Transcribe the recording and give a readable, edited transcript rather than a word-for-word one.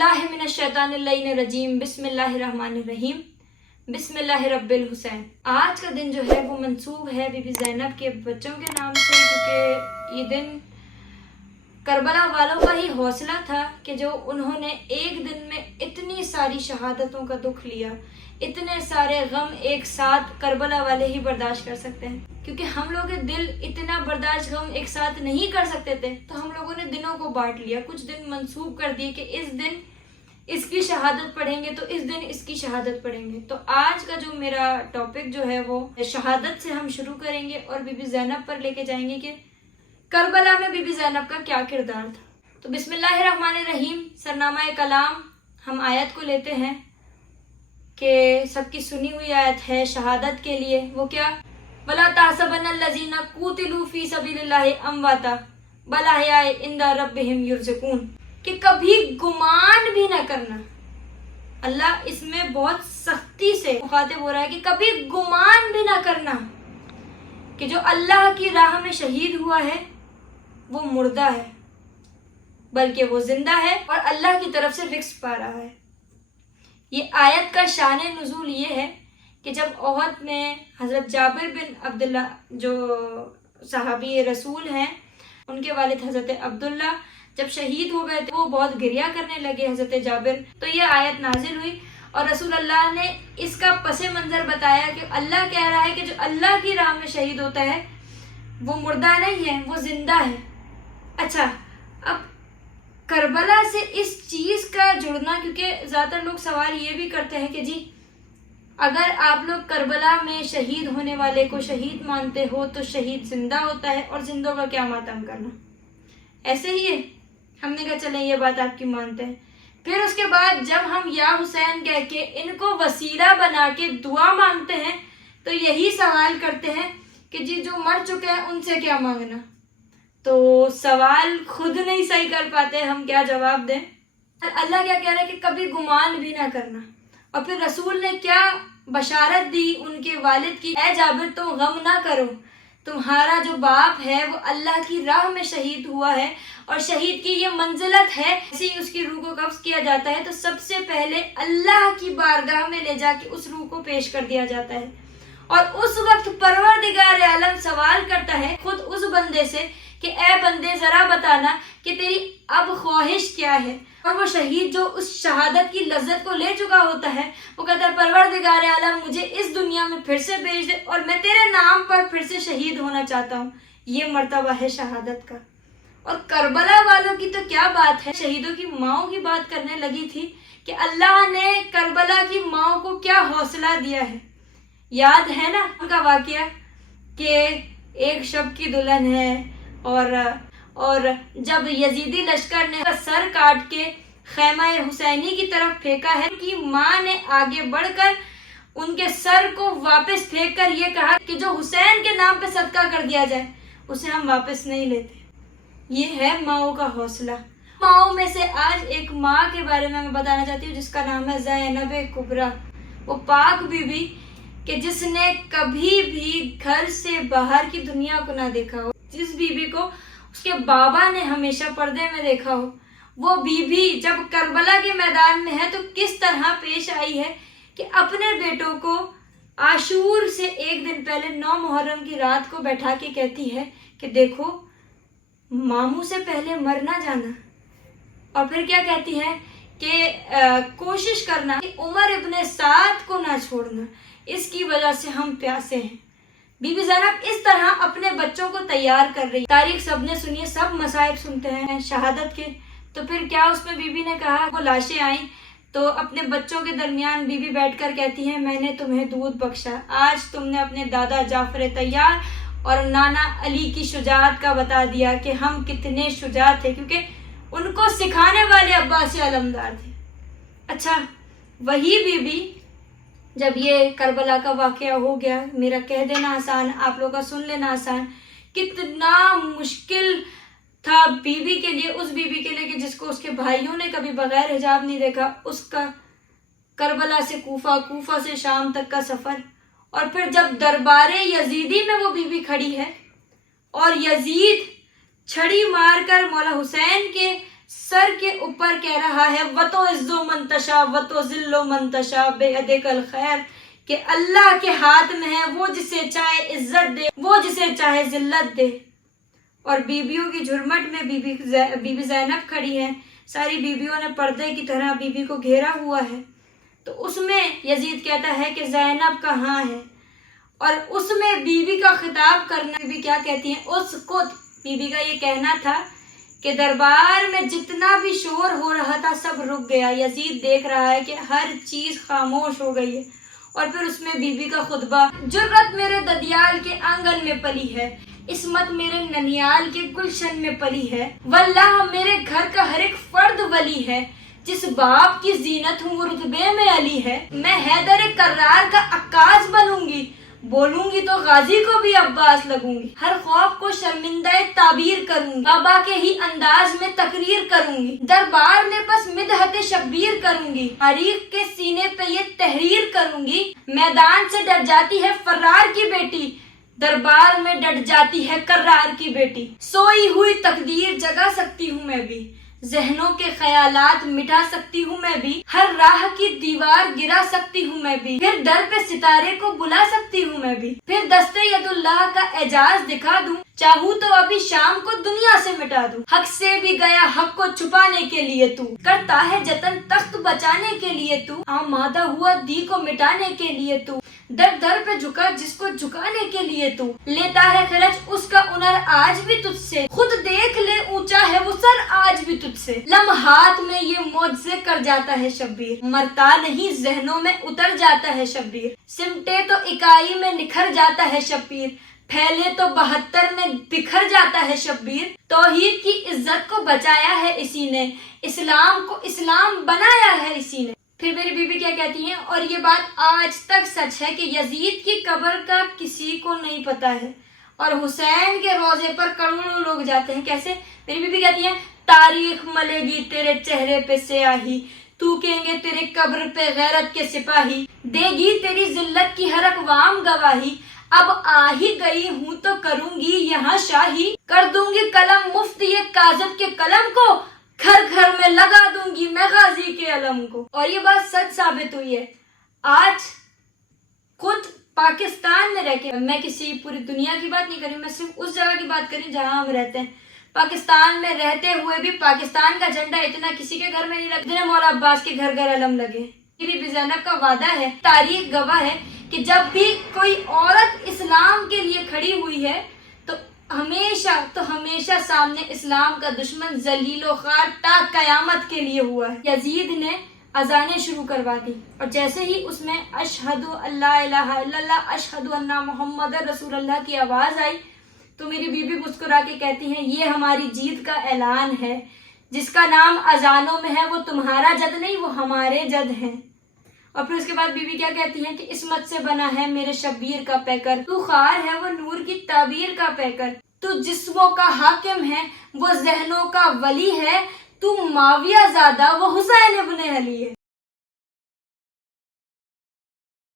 बिल्लाहि मिनश्शैतानिर्रजीम बिस्मिल्लाहिर्रहमानिर्रहीम बिस्मिल्लाहि रब्बिल हुसैन। आज का दिन जो है वो मंसूब है बीबी ज़ैनब के बच्चों के नाम से, क्योंकि ये दिन करबला वालों का ही हौसला था कि जो उन्होंने एक दिन में इतनी सारी शहादतों का दुख लिया, इतने सारे गम एक साथ करबला वाले ही बर्दाश्त कर सकते हैं। क्योंकि हम लोग के दिल इतना बर्दाश्त गम एक साथ नहीं कर सकते थे, तो हम लोगों ने दिनों को बांट लिया, कुछ दिन मंसूब कर दिए कि इस दिन इसकी शहादत पढ़ेंगे तो इस दिन इसकी शहादत पढ़ेंगे। तो आज का जो मेरा टॉपिक जो है वो शहादत से हम शुरू करेंगे और बीबी ज़ैनब पर लेके जाएंगे कि करबला में बीबी ज़ैनब का क्या किरदार था। तो बिस्मिल्लाहिर्रहमानिर्रहीम, सरनामा कलाम हम आयत को लेते हैं कि सबकी सुनी हुई आयत है शहादत के लिए। वो क्या, वला तहसबन्नल्लज़ीना कुतिलू फी सबीलिल्लाहि अमवाता बल अहयाए इंदा रब्बिहिम युरज़क़ून, कि कभी गुमान भी ना करना। अल्लाह इसमें बहुत सख्ती से मुखातिब हो रहा है कि कभी गुमान भी ना करना कि जो अल्लाह की राह में शहीद हुआ है वो मुर्दा है, बल्कि वो जिंदा है और अल्लाह की तरफ से रिस्क पा रहा है। ये आयत का शान नुज़ूल ये है कि जब ओहद में हज़रत जाबिर बिन अब्दुल्ला जो सहाबी रसूल हैं, उनके वालिद हज़रत अब्दुल्ला जब शहीद हो गए थे, वो बहुत गिरिया करने लगे हज़रत जाबिर। तो ये आयत नाजिल हुई और रसूल अल्लाह ने इसका पस मंज़र बताया कि अल्लाह कह रहा है कि जो अल्लाह की राह में शहीद होता है वो मुर्दा नहीं है, वो जिंदा है। अच्छा, अब करबला से इस चीज़ का जुड़ना, क्योंकि ज़्यादातर लोग सवाल ये भी करते हैं कि जी अगर आप लोग करबला में शहीद होने वाले को शहीद मानते हो तो शहीद जिंदा होता है और जिंदों का क्या मातम करना, ऐसे ही है। हमने कहा चलें ये बात आपकी मानते हैं। फिर उसके बाद जब हम या हुसैन कह के इनको वसीला बना के दुआ मांगते हैं तो यही सवाल करते हैं कि जी जो मर चुके हैं उनसे क्या मांगना। तो सवाल खुद नहीं सही कर पाते, हम क्या जवाब दें। अल्लाह क्या कह रहा है कि कभी गुमान भी ना करना। और फिर रसूल ने क्या बशारत दी उनके वालिद की, ऐ जाबिर तुम गम ना करो, तुम्हारा जो बाप है वो अल्लाह की राह में शहीद हुआ है और शहीद की ये मंजिलत है। ऐसे ही उसकी रूह को कब्ज़ किया जाता है तो सबसे पहले अल्लाह की बारगाह में ले जाके उस रूह को पेश कर दिया जाता है और उस वक्त परवरदिगार आलम सवाल करता है खुद उस बंदे से कि ए बंदे जरा बताना कि तेरी अब ख्वाहिश क्या है। और वो शहीद जो उस शहादत की लज्जत को ले चुका होता है वो कहता है परवरदिगार आलम मुझे इस दुनिया में फिर से भेज दे और मैं तेरे नाम पर फिर से शहीद होना चाहता हूँ। ये मर्तबा है शहादत का। और करबला वालों की तो क्या बात है, शहीदों की माओ की बात करने लगी थी कि अल्लाह ने करबला की माओ को क्या हौसला दिया है। याद है ना उनका वाकया कि एक शब की दुल्हन है और जब यजीदी लश्कर ने सर काट के खैमा हुसैनी की तरफ फेंका है कि माँ ने आगे बढ़कर उनके सर को वापस फेंक कर ये कहा कि जो हुसैन के नाम पे सदका कर दिया जाए उसे हम वापस नहीं लेते। ये है माओ का हौसला। माओ में से आज एक माँ के बारे में मैं बताना चाहती हूँ जिसका नाम है ज़ैनब कुबरा। वो पाक बीबी कि जिसने कभी भी घर से बाहर की दुनिया को ना देखा हो, जिस बीबी को उसके बाबा ने हमेशा पर्दे में देखा हो, वो बीबी जब करबला के मैदान में है तो किस तरह पेश आई है कि अपने बेटों को आशूर से एक दिन पहले 9 मुहर्रम की रात को बैठा के कहती है कि देखो मामू से पहले मर ना जाना। और फिर क्या कहती है कि कोशिश करना कि उमर इब्ने साद को ना छोड़ना, इसकी वजह से हम प्यासे हैं। बीबी ज़ैनब इस तरह अपने बच्चों को तैयार कर रही। तारीख सबने सुनी है, सब मसाइब सुनते हैं शहादत के। तो फिर क्या उसमें बीबी ने कहा, वो लाशें आई तो अपने बच्चों के दरमियान बीबी बैठकर कहती है मैंने तुम्हें दूध बख्शा, आज तुमने अपने दादा जाफर तैयार और नाना अली की शुजाअत का बता दिया कि हम कितने शुजा थे, क्योंकि उनको सिखाने वाले अब्बास अलमदार थे। अच्छा, वही बीबी जब ये करबला का वाकया हो गया, मेरा कह देना आसान, आप लोगों का सुन लेना आसान, कितना मुश्किल था बीबी के लिए, उस बीबी के लिए कि जिसको उसके भाइयों ने कभी बगैर हिजाब नहीं देखा, उसका करबला से कूफा, कूफा से शाम तक का सफ़र। और फिर जब दरबारे यजीदी में वो बीबी खड़ी है और यजीद छड़ी मारकर मौला हुसैन के سر کے اوپر کہہ رہا ہے وَتُعِزُّ مَن تَشَاءُ وَتُذِلُّ مَن تَشَاءُ بِیَدِکَ الْخَیْرُ، کہ اللہ کے ہاتھ میں ہے، وہ جسے چاہے عزت دے، وہ جسے چاہے ذلت دے۔ اور بیویوں کی جھرمٹ میں بی بی زینب کھڑی ہے، ساری بیویوں نے پردے کی طرح بی بی کو گھیرا ہوا ہے، تو اس میں یزید کہتا ہے کہ زینب کہاں ہے، اور اس میں بی بی کا خطاب کرنا، بی بی کیا کہتی ہیں، اسکت، بی بی کا یہ کہنا تھا کہ دربار میں جتنا بھی شور ہو رہا تھا سب رک گیا، یزید دیکھ رہا ہے کہ ہر چیز خاموش ہو گئی ہے۔ اور پھر اس میں بی بی کا خطبہ، جرت میرے ددیال کے آنگن میں پلی ہے، عصمت میرے ننیال کے گلشن میں پلی ہے، واللہ میرے گھر کا ہر ایک فرد ولی ہے، جس باپ کی زینت ہوں وہ رتبے میں علی ہے، میں حیدر کرار کا عکاس بنوں گی، بولوں گی تو غازی کو بھی عباس لگوں گی، ہر خوف کو شرمندہ تعبیر کروں گی، بابا کے ہی انداز میں تقریر کروں گی، دربار میں بس مدحت شبیر کروں گی، حریق کے سینے پہ یہ تحریر کروں گی، میدان سے ڈر جاتی ہے فرار کی بیٹی، دربار میں ڈٹ جاتی ہے کرار کی بیٹی، سوئی ہوئی تقدیر جگا سکتی ہوں میں بھی، ذہنوں کے خیالات مٹا سکتی ہوں میں بھی، ہر راہ کی دیوار گرا سکتی ہوں میں بھی، پھر در پہ ستارے کو بلا سکتی ہوں میں بھی، پھر دستے ید اللہ کا اعجاز دکھا دوں، چاہوں تو ابھی شام کو دنیا سے مٹا دوں، حق سے بھی گیا حق کو چھپانے کے لیے تو، کرتا ہے جتن تخت بچانے کے لیے تو، آمادہ ہوا دی کو مٹانے کے لیے تو، در در پہ جھکا جس کو جھکانے کے لیے تو، لیتا ہے خرچ اس کا ہنر آج بھی تجھ سے، خود دیکھ لے اونچا ہے وہ سر آج بھی تجھ سے، لمحات میں یہ معجزے کر جاتا ہے شبیر، مرتا نہیں ذہنوں میں اتر جاتا ہے شبیر، سمٹے تو اکائی میں نکھر جاتا ہے شبیر، پھیلے تو 72 میں بکھر جاتا ہے شبیر، توحید کی عزت کو بچایا ہے اسی نے، اسلام کو اسلام بنایا ہے اسی نے۔ پھر میری بیوی کیا کہتی ہیں، اور یہ بات آج تک سچ ہے کہ یزید کی قبر کا کسی کو نہیں پتا ہے، اور حسین کے روضے پر کروڑوں لوگ جاتے ہیں۔ کیسے؟ میری بیوی کہتی ہیں تاریخ ملے گی تیرے چہرے پہ سیاہی، تو کہیں گے تیرے قبر پہ غیرت کے سپاہی، دے گی تیری ذلت کی ہر اقوام گواہی، اب آ ہی گئی ہوں تو کروں گی یہاں شاہی، کر دوں گی قلم مفتی کاذب کے قلم کو، گھر گھر میں لگا دوں گی میں غازی کے علم کو۔ اور یہ بات سچ ثابت ہوئی ہے۔ آج خود پاکستان میں رہ کے، میں کسی پوری دنیا کی بات نہیں کر رہی، میں صرف اس جگہ کی بات کر رہی جہاں ہم رہتے ہیں، پاکستان میں رہتے ہوئے بھی پاکستان کا جھنڈا اتنا کسی کے گھر میں نہیں لگا جتنے مولا عباس کے گھر گھر علم لگے۔ بی بی زینب کا وعدہ ہے، تاریخ گواہ ہے کہ جب بھی کوئی عورت اسلام کے لیے کھڑی ہوئی ہے تو ہمیشہ سامنے اسلام کا دشمن ذلیل و خوار تا قیامت کے لیے ہوا ہے۔ یزید نے اذانیں شروع کروا دی، اور جیسے ہی اس میں اشہد اللہ الہ الا اللہ اشہد ان محمد رسول اللہ کی آواز آئی تو میری بیوی مسکرا کے کہتی ہیں یہ ہماری جیت کا اعلان ہے، جس کا نام اذانوں میں ہے وہ تمہارا جد نہیں وہ ہمارے جد ہیں۔ اور پھر اس کے بعد بیوی کیا کہتی ہیں کہ عصمت سے بنا ہے میرے شبیر کا پیکر، تو خار ہے وہ نور کی تعبیر کا پیکر، تو جسموں کا حاکم ہے وہ ذہنوں کا ولی ہے، تو معاویہ زادہ وہ حسین ابن علی ہے۔